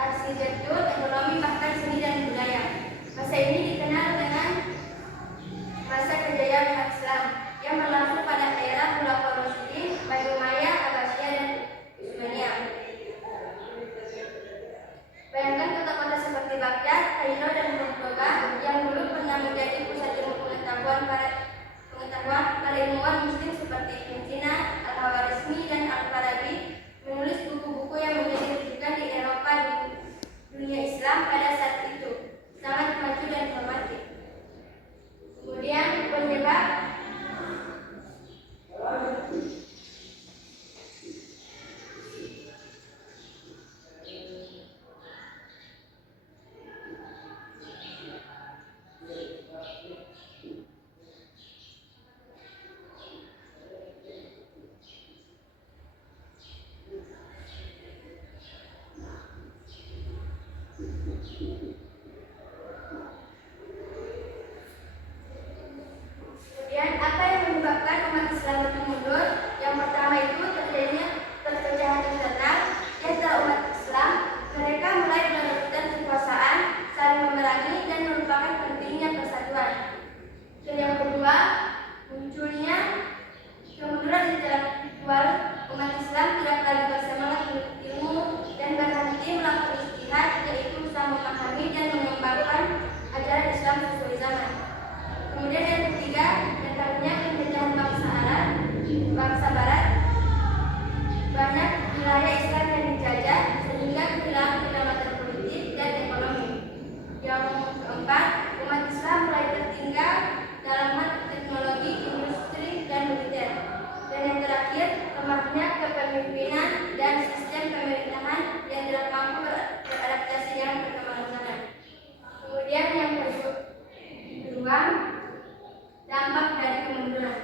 arsitektur, ekonomi, bahkan seni dan budaya. Masa ini dikenal dengan masa kejayaan umat Islam yang berlangsung pada era Khulafaur Rasyidin, Bani Umayyah, Abbasiyah, dan Utsmaniyah. Bayangkan kota-kota seperti Baghdad, Kairo, dan Cordoba yang dulu pernah menjadi pusat ilmu pengetahuan para ilmuwan muslim seperti Ibn Sina, Al-Khawarizmi, dan Al-Farabi menulis buku-buku yang menjadi rujukan di Eropa dan dunia Islam pada saat itu, sangat maju dan dihormati. Kemudian penyebab apa yang menyebabkan umat Islam itu mundur? Yang pertama itu terjadinya perpecahan internal di antara umat Islam. Mereka mulai merebutkan kekuasaan, saling memerangi, dan melupakan pentingnya persatuan. Dan yang kedua, munculnya kemunduran intelektual. Umat Islam tidak lagi bersemangat menuntut ilmu dan berhenti melakukan ijtihad, yaitu usaha memahami dan mengembangkan ajaran Islam sesuai zaman. Kemudian yang ketiga, datangnya penjajahan bangsa Barat. Banyak wilayah Islam yang dijajah sehingga kehilangan kedaulatan politik dan ekonomi. Yang keempat, umat Islam mulai tertinggal dalam hal teknologi, industri, dan militer. Dan yang terakhir, lemahnya kepemimpinan dan sistem pemerintahan yang tidak mampu beradaptasi dengan perkembangan zaman. Kemudian yang kedua, dampak dari kemunduran.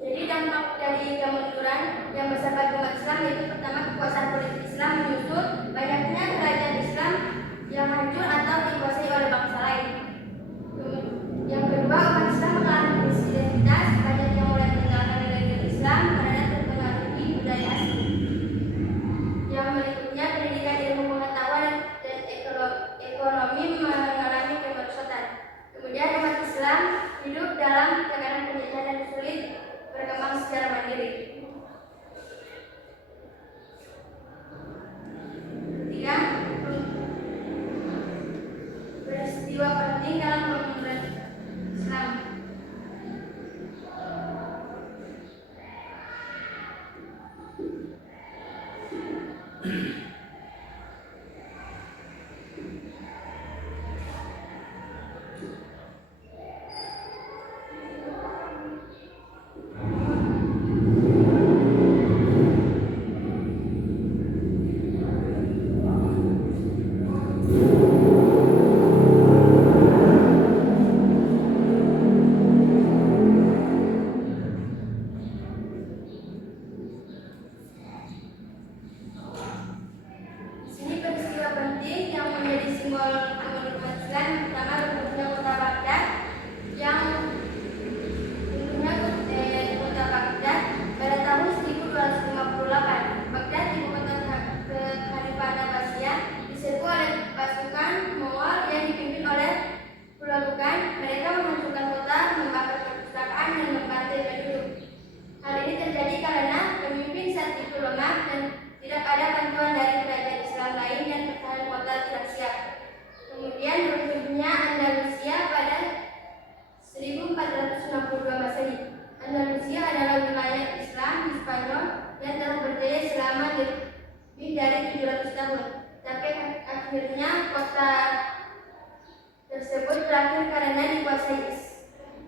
Jadi dampak dari kemunduran yang bersifat umat Islam yaitu pertama, kekuasaan politik Islam menyusut, banyaknya kerajaan Islam yang hancur atau dikuasai oleh bangsa lain. Yang kedua, umat Islam mengalami krisis identitas, banyak yang mulai meninggalkan negara Islam karena terpengaruhi budaya asing. Yang berikutnya, pendidikan ilmu pengetahuan dan ekonomi mengalami kemerosotan. Kemudian umat Islam hidup dalam tekanan penjajahan dan sulit berkembang secara mandiri. Ketiga, peristiwa penting dalam kemunduran Islam.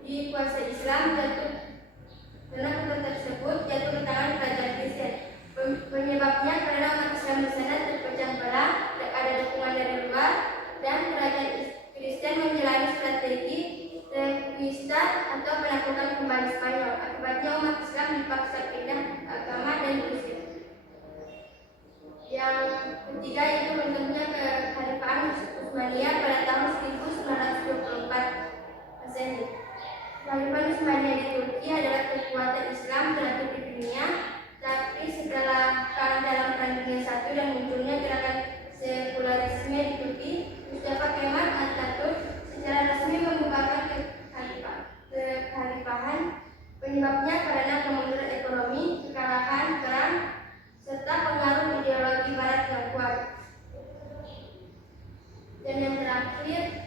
Dikuasai Islam karena kota tersebut jatuh ke tangan kerajaan Kristen. Penyebabnya karena umat Islam di sana terpecah belah, ada dukungan dari luar, dan kerajaan Kristen menjalani strategi reconquista atau penaklukan kembali Spanyol. Akibatnya umat Islam dipaksa pindah agama dan Kristen. Yang ketiga itu bentuknya ke mengikuti Mustafa Kemal Atatürk secara resmi membubarkan kekhalifahan. Penyebabnya karena kemunduran ekonomi, kekalahan perang, serta pengaruh ideologi Barat yang kuat. Dan yang terakhir,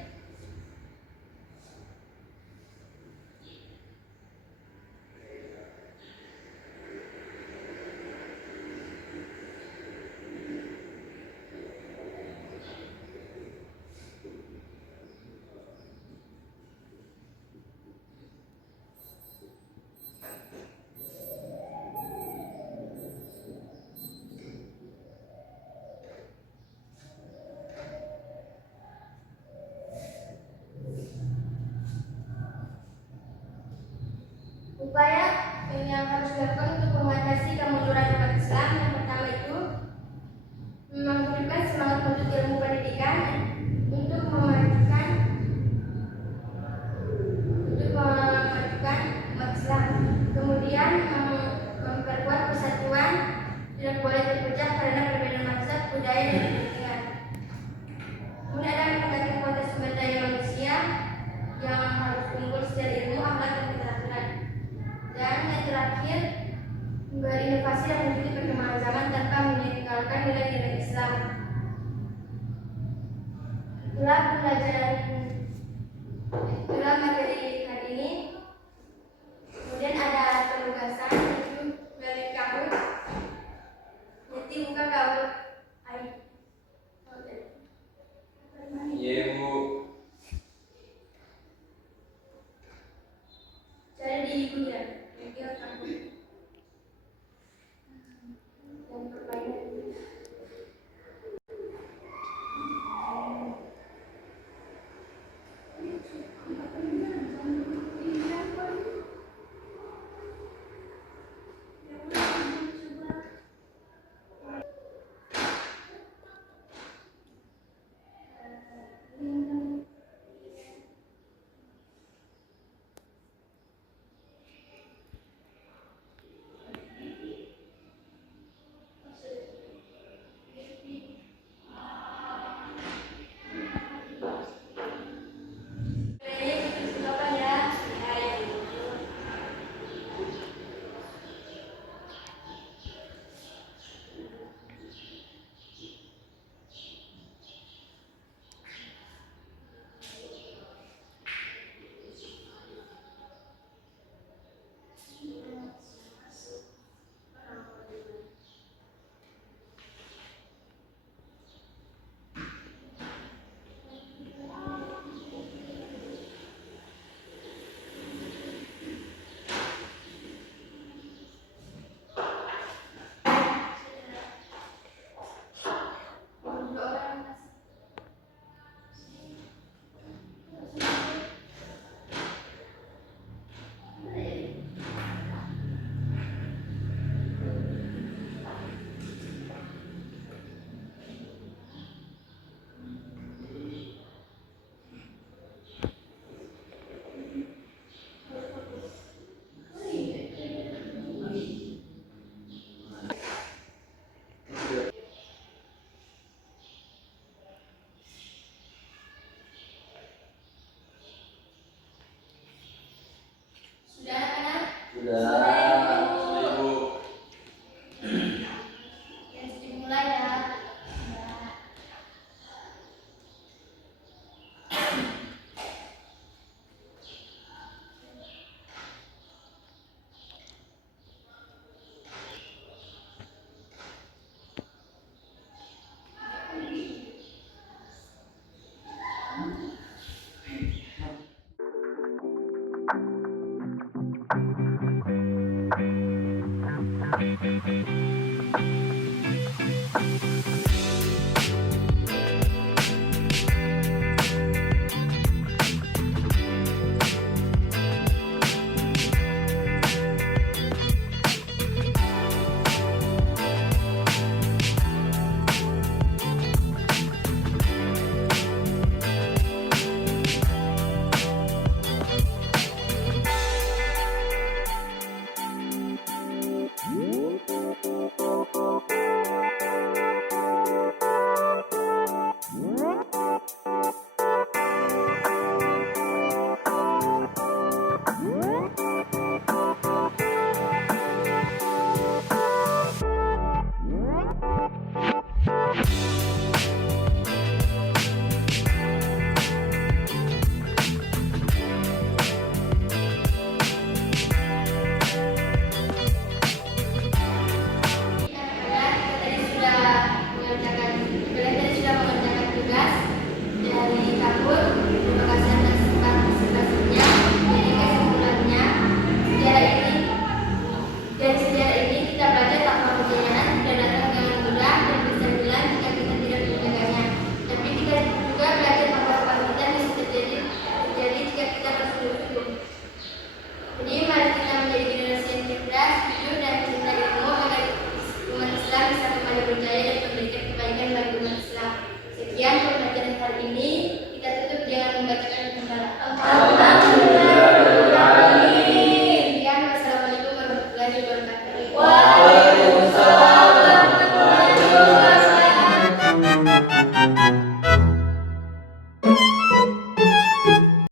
upaya yang harus dilakukan untuk mengatasi kemunduran umat Islam. Yang pertama itu menghidupkan semangat menuntut ilmu pendidikan untuk memajukan umat Islam. Kemudian memperkuat persatuan, tidak boleh terpecah karena perbedaan mazhab, budaya, dan kepentingan. Kemudian ada meningkatkan kualitas sumber daya manusia yang harus unggul secara ilmu, akhlak, dan keterampilan. Dan yang terakhir, berinovasi dan mengikuti perkembangan zaman tanpa meninggalkan nilai-nilai Islam. Itulah materi hari ini. Kemudian ada penugasan itu dari kamu. Nanti buka kamu. Iya, Bu. Cari di Google ya. Google kamu. Yang permainan. membacakan bentar. Alhamdulillahirabbil alamin. Sekian, wassalamualaikum warahmatullahi wabarakatuh. Waalaikumsalam.